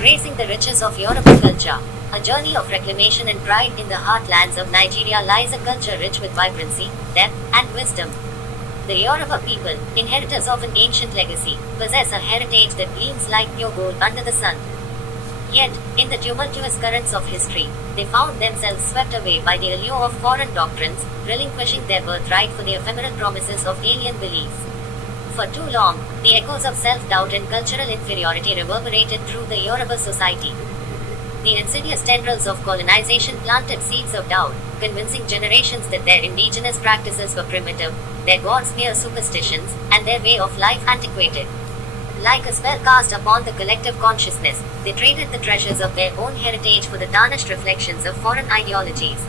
Embracing the riches of Yoruba culture. A journey of reclamation and pride. In the heartlands of Nigeria lies a culture rich with vibrancy, depth, and wisdom. The Yoruba people, inheritors of an ancient legacy, possess a heritage that gleams like pure gold under the sun. Yet, in the tumultuous currents of history, they found themselves swept away by the allure of foreign doctrines, relinquishing their birthright for the ephemeral promises of alien beliefs. For too long, the echoes of self-doubt and cultural inferiority reverberated through the Yoruba society. The insidious tendrils of colonization planted seeds of doubt, convincing generations that their indigenous practices were primitive, their gods mere superstitions, and their way of life antiquated. Like a spell cast upon the collective consciousness, they traded the treasures of their own heritage for the tarnished reflections of foreign ideologies.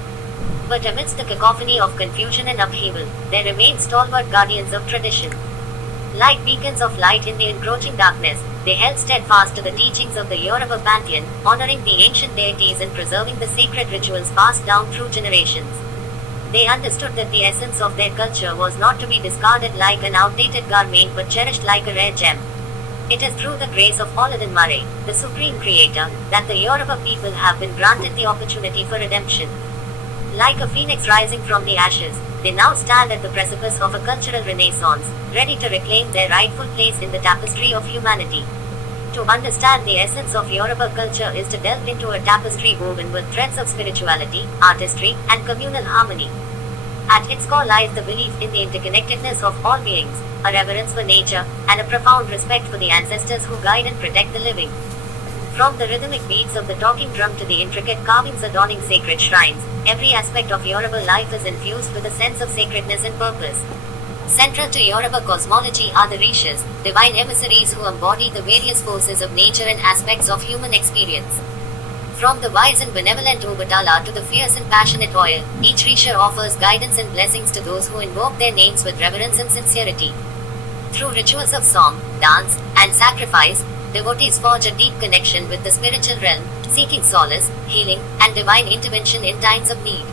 But amidst the cacophony of confusion and upheaval, there remained stalwart guardians of tradition. Like beacons of light in the encroaching darkness, they held steadfast to the teachings of the Yoruba pantheon, honoring the ancient deities and preserving the sacred rituals passed down through generations. They understood that the essence of their culture was not to be discarded like an outdated garment but cherished like a rare gem. It is through the grace of Olodumare, the Supreme Creator, that the Yoruba people have been granted the opportunity for redemption. Like a phoenix rising from the ashes, they now stand at the precipice of a cultural renaissance, ready to reclaim their rightful place in the tapestry of humanity. To understand the essence of Yoruba culture is to delve into a tapestry woven with threads of spirituality, artistry, and communal harmony. At its core lies the belief in the interconnectedness of all beings, a reverence for nature, and a profound respect for the ancestors who guide and protect the living. From the rhythmic beats of the talking drum to the intricate carvings adorning sacred shrines, every aspect of Yoruba life is infused with a sense of sacredness and purpose. Central to Yoruba cosmology are the rishis, divine emissaries who embody the various forces of nature and aspects of human experience. From the wise and benevolent Obatala to the fierce and passionate Oya, each risha offers guidance and blessings to those who invoke their names with reverence and sincerity. Through rituals of song, dance, and sacrifice, devotees forge a deep connection with the spiritual realm, seeking solace, healing, and divine intervention in times of need.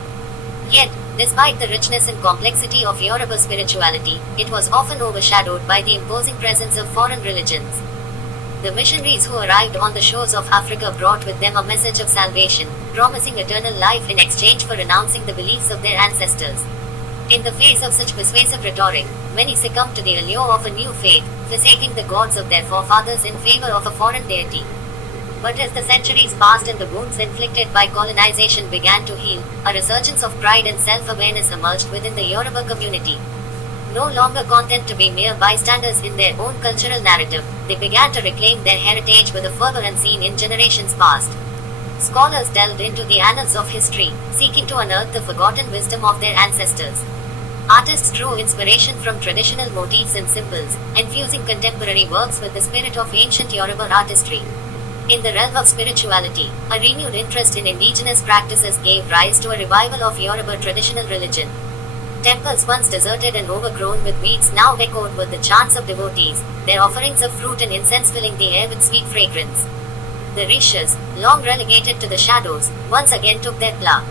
Yet, despite the richness and complexity of Yoruba spirituality, it was often overshadowed by the imposing presence of foreign religions. The missionaries who arrived on the shores of Africa brought with them a message of salvation, promising eternal life in exchange for renouncing the beliefs of their ancestors. In the face of such persuasive rhetoric, many succumbed to the allure of a new faith, forsaking the gods of their forefathers in favor of a foreign deity. But as the centuries passed and the wounds inflicted by colonization began to heal, a resurgence of pride and self-awareness emerged within the Yoruba community. No longer content to be mere bystanders in their own cultural narrative, they began to reclaim their heritage with a fervor unseen in generations past. Scholars delved into the annals of history, seeking to unearth the forgotten wisdom of their ancestors. Artists drew inspiration from traditional motifs and symbols, infusing contemporary works with the spirit of ancient Yoruba artistry. In the realm of spirituality, a renewed interest in indigenous practices gave rise to a revival of Yoruba traditional religion. Temples once deserted and overgrown with weeds now echoed with the chants of devotees, their offerings of fruit and incense filling the air with sweet fragrance. The rishis, long relegated to the shadows, once again took their plough.